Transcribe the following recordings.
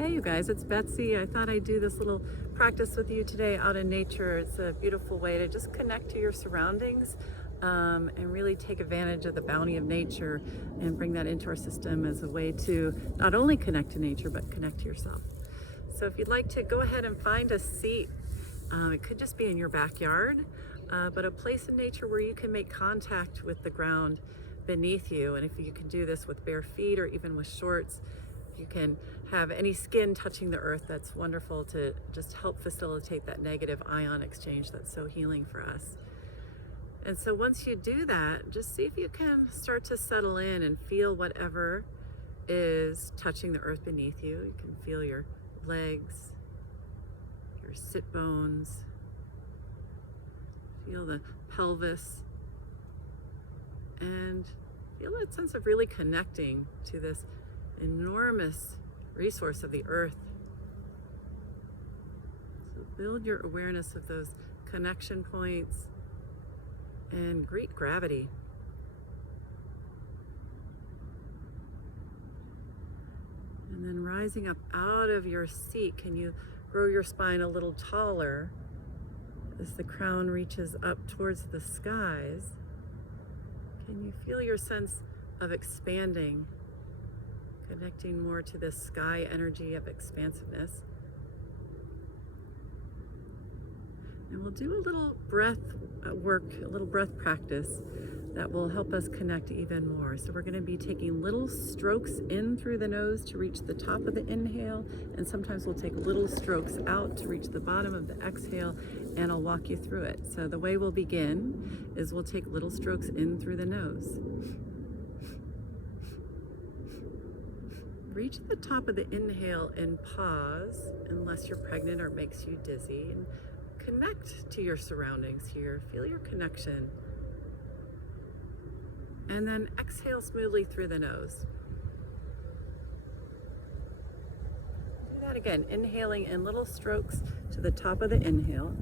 Hey you guys, it's Betsy. I thought I'd do this little practice with you today out in nature. It's a beautiful way to just connect to your surroundings and really take advantage of the bounty of nature and bring that into our system as a way to not only connect to nature, but connect to yourself. So if you'd like to go ahead and find a seat, it could just be in your backyard, but a place in nature where you can make contact with the ground beneath you. And if you can do this with bare feet or even with shorts, you can have any skin touching the earth. That's wonderful to just help facilitate that negative ion exchange that's so healing for us. And so once you do that, just see if you can start to settle in and feel whatever is touching the earth beneath you. You can feel your legs, your sit bones, feel the pelvis, and feel that sense of really connecting to this enormous resource of the earth. So build your awareness of those connection points and greet gravity. And then rising up out of your seat, can you grow your spine a little taller as the crown reaches up towards the skies? Can you feel your sense of expanding, connecting more to this sky energy of expansiveness? And we'll do a little breath work, a little breath practice that will help us connect even more. So we're going to be taking little strokes in through the nose to reach the top of the inhale, and sometimes we'll take little strokes out to reach the bottom of the exhale, and I'll walk you through it. So the way we'll begin is we'll take little strokes in through the nose. Reach the top of the inhale and pause, unless you're pregnant or makes you dizzy, and connect to your surroundings here. Feel your connection. And then exhale smoothly through the nose. Do that again, inhaling in little strokes to the top of the inhale.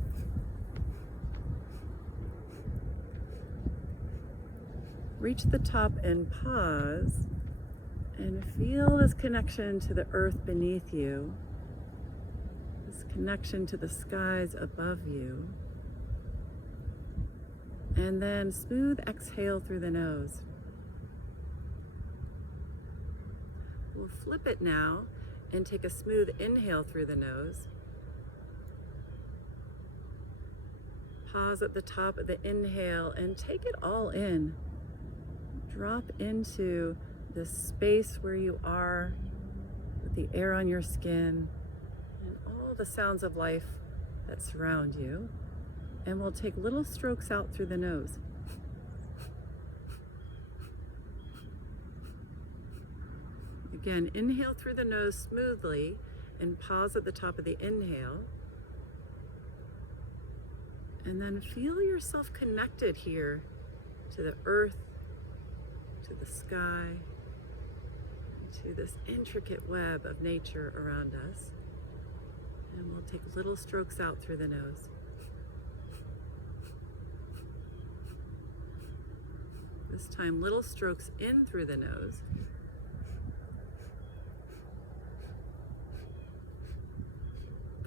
Reach the top and pause. And feel this connection to the earth beneath you, this connection to the skies above you. And then smooth exhale through the nose. We'll flip it now and take a smooth inhale through the nose. Pause at the top of the inhale and take it all in. Drop into this space where you are with the air on your skin and all the sounds of life that surround you. And we'll take little strokes out through the nose. Again, inhale through the nose smoothly and pause at the top of the inhale. And then feel yourself connected here to the earth, to the sky, to this intricate web of nature around us. And we'll take little strokes out through the nose. This time, little strokes in through the nose.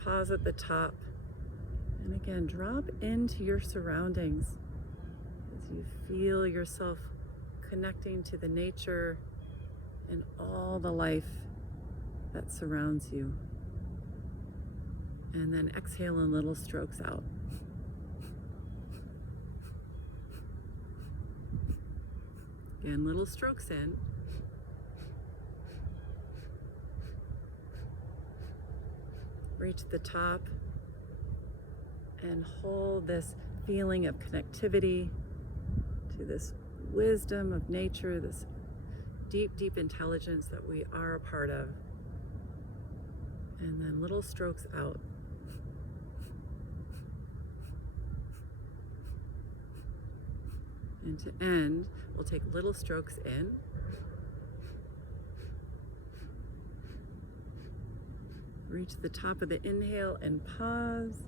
Pause at the top. And again, drop into your surroundings as you feel yourself connecting to the nature and all the life that surrounds you. And then exhale in little strokes out. Again, little strokes in. Reach the top and hold this feeling of connectivity to this wisdom of nature, this deep, deep intelligence that we are a part of. And then little strokes out. And to end, we'll take little strokes in. Reach the top of the inhale and pause.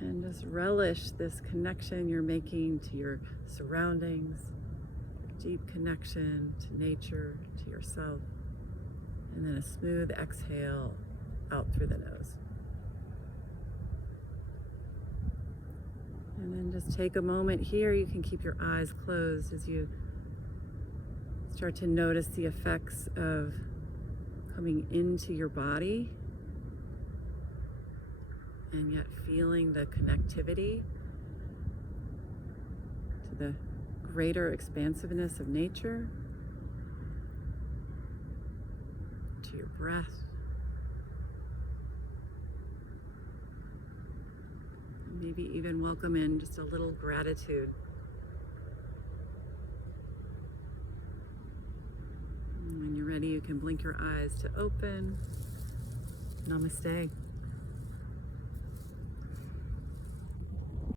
And just relish this connection you're making to your surroundings, deep connection to nature, to yourself. And then a smooth exhale out through the nose. And then just take a moment here. You can keep your eyes closed as you start to notice the effects of coming into your body and yet feeling the connectivity to the greater expansiveness of nature, to your breath. And maybe even welcome in just a little gratitude. And when you're ready, you can blink your eyes to open. Namaste.